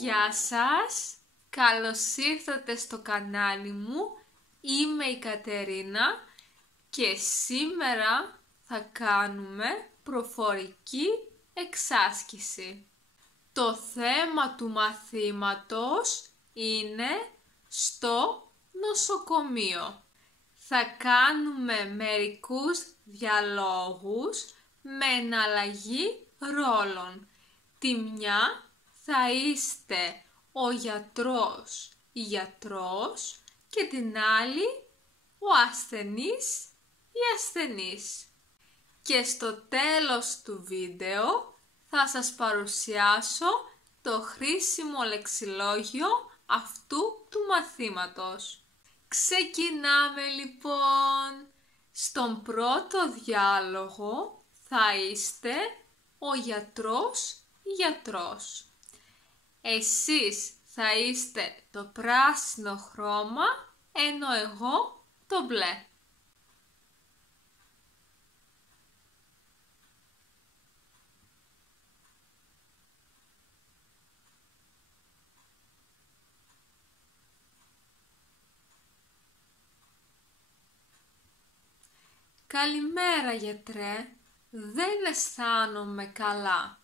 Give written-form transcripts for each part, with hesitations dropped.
Γεια σας, καλώς ήρθατε στο κανάλι μου, είμαι η Κατερίνα και σήμερα θα κάνουμε προφορική εξάσκηση. Το θέμα του μαθήματος είναι στο νοσοκομείο. Θα κάνουμε μερικούς διαλόγους με εναλλαγή ρόλων. Τη μια θα είστε ο γιατρός ή γιατρός και την άλλη ο ασθενής ή ασθενής. Και στο τέλος του βίντεο θα σας παρουσιάσω το χρήσιμο λεξιλόγιο αυτού του μαθήματος. Ξεκινάμε λοιπόν! Στον πρώτο διάλογο θα είστε ο γιατρός ή γιατρός. Εσείς θα είστε το πράσινο χρώμα, ενώ εγώ το μπλε. Καλημέρα γιατρέ, δεν αισθάνομαι καλά.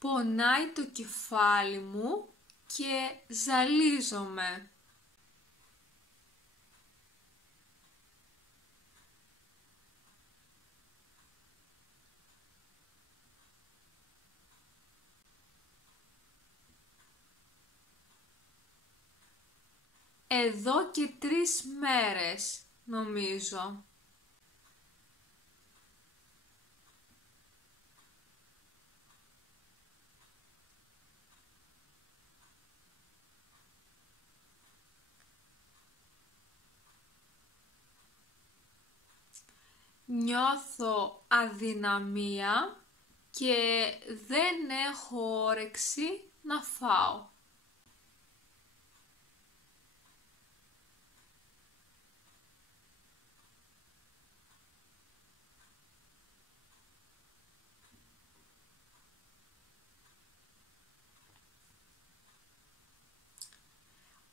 Πονάει το κεφάλι μου και ζαλίζομαι. Εδώ και 3 μέρες, νομίζω. Νιώθω αδυναμία και δεν έχω όρεξη να φάω.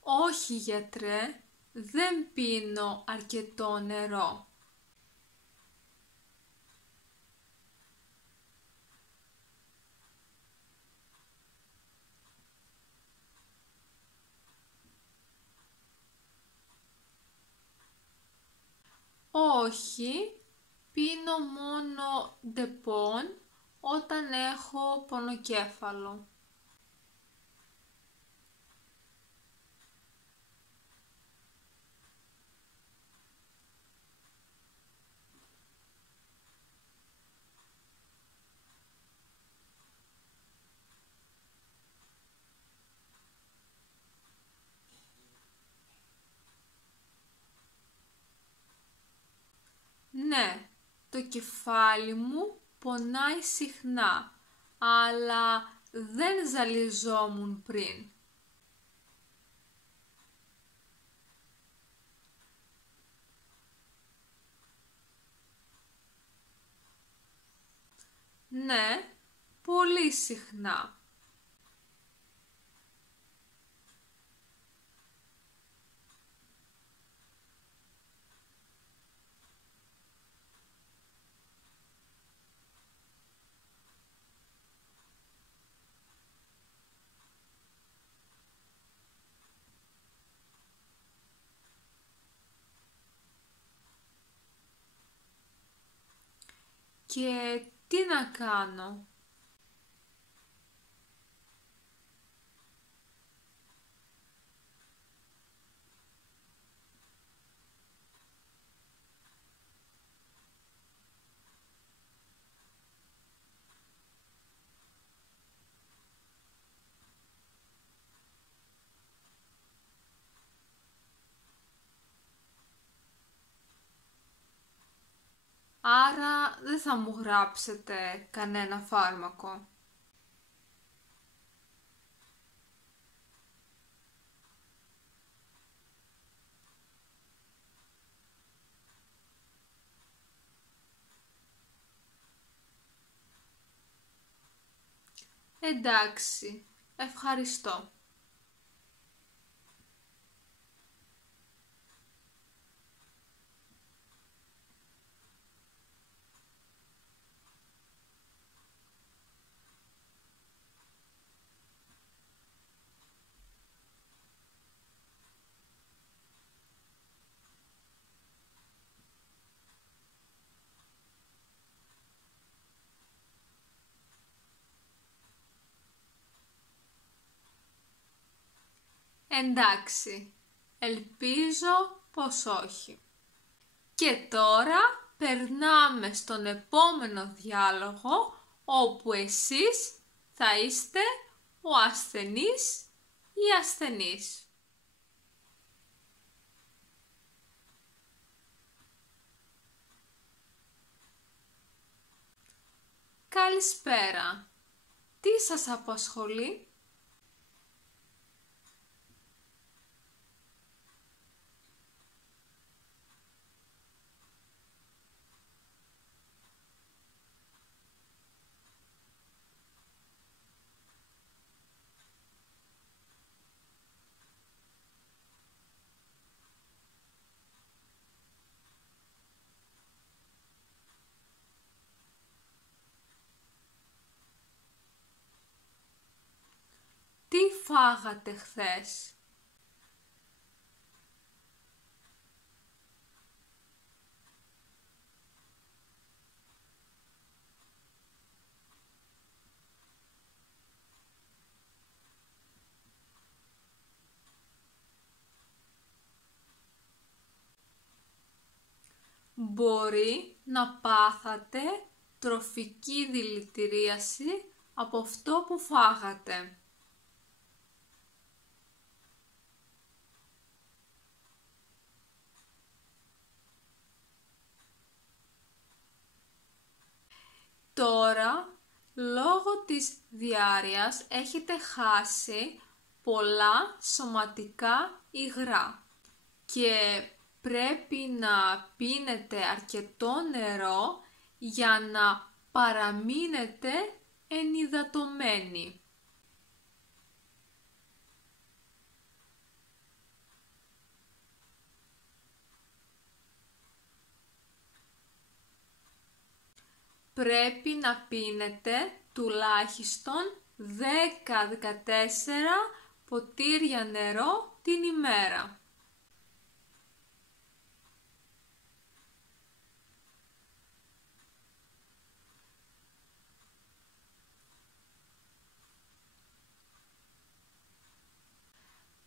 Όχι γιατρέ, δεν πίνω αρκετό νερό. Όχι, πίνω μόνο ντεπών όταν έχω πονοκέφαλο. Ναι, το κεφάλι μου πονάει συχνά, αλλά δεν ζαλιζόμουν πριν. Ναι, πολύ συχνά. Και τι να κάνω? Άρα δεν θα μου γράψετε κανένα φάρμακο. Εντάξει, ευχαριστώ. Εντάξει, ελπίζω πως όχι. Και τώρα περνάμε στον επόμενο διάλογο, όπου εσείς θα είστε ο ασθενής ή ασθενής. Καλησπέρα. Τι σας απασχολεί? Τι φάγατε χθες? Μπορεί να πάθατε τροφική δηλητηρίαση από αυτό που φάγατε. Τώρα, λόγω της διάρειας έχετε χάσει πολλά σωματικά υγρά και πρέπει να πίνετε αρκετό νερό για να παραμείνετε ενυδατωμένοι. Πρέπει να πίνετε τουλάχιστον 10-14 ποτήρια νερό την ημέρα.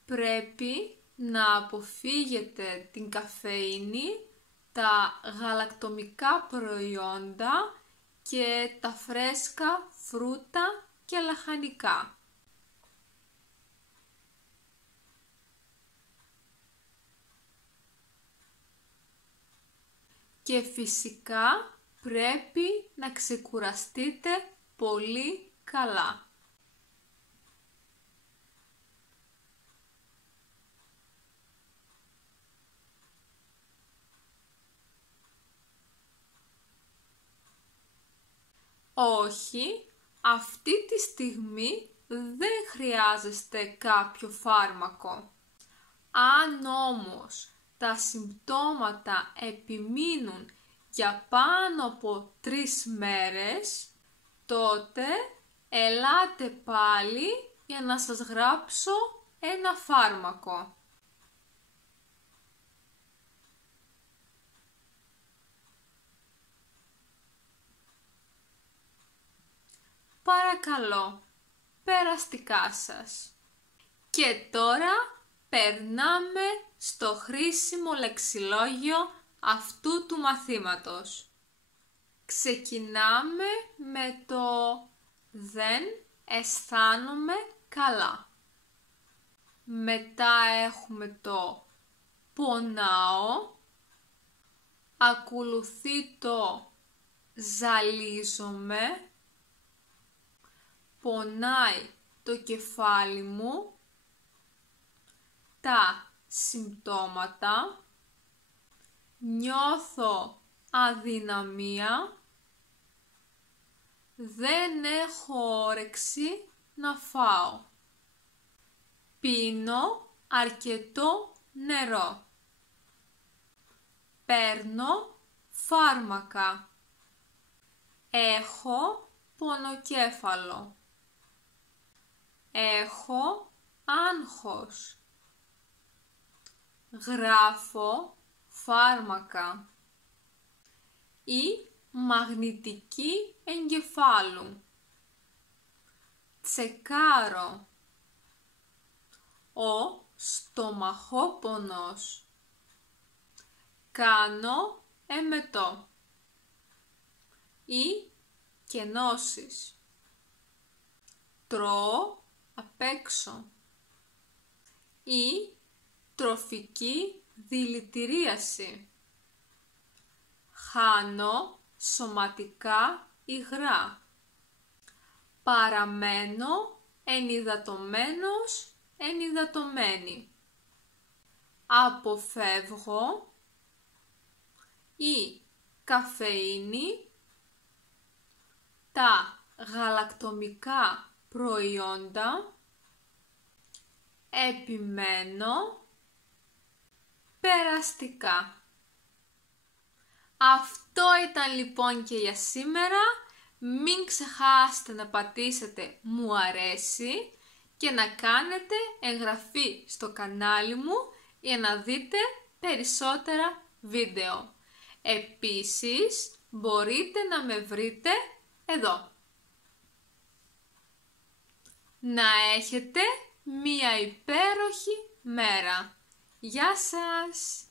Πρέπει να αποφύγετε την καφεΐνη, τα γαλακτομικά προϊόντα και τα φρέσκα φρούτα και λαχανικά. Και φυσικά πρέπει να ξεκουραστείτε πολύ καλά. Όχι, αυτή τη στιγμή δεν χρειάζεστε κάποιο φάρμακο. Αν όμως τα συμπτώματα επιμείνουν για πάνω από 3 μέρες, τότε ελάτε πάλι για να σας γράψω ένα φάρμακο. Παρακαλώ, περαστικά σας. Και τώρα περνάμε στο χρήσιμο λεξιλόγιο αυτού του μαθήματος. Ξεκινάμε με το «δεν αισθάνομαι καλά». Μετά έχουμε το «πονάω», ακολουθεί το «ζαλίζομαι», «πονάει το κεφάλι μου», τα συμπτώματα, «νιώθω αδυναμία», Δεν έχω όρεξη να φάω. Πίνω αρκετό νερό. Παίρνω φάρμακα. Έχω πονοκέφαλο. Έχω άγχος. Γράφω φάρμακα. Ή μαγνητική εγκεφάλου. Τσεκάρω. Ο στομαχόπονος. Κάνω εμετό. Ή κενώσεις. Τρώω απ' έξω. Ή τροφική δηλητηρίαση. Χάνω σωματικά υγρά. Παραμένω ενυδατωμένος, ενυδατωμένη. Αποφεύγω η καφεΐνη, τα γαλακτομικά προϊόντα, επιμένω περαστικά. Αυτό ήταν λοιπόν και για σήμερα. Μην ξεχάσετε να πατήσετε μου αρέσει και να κάνετε εγγραφή στο κανάλι μου για να δείτε περισσότερα βίντεο. Επίσης μπορείτε να με βρείτε εδώ. Να έχετε μία υπέροχη μέρα. Γεια σας!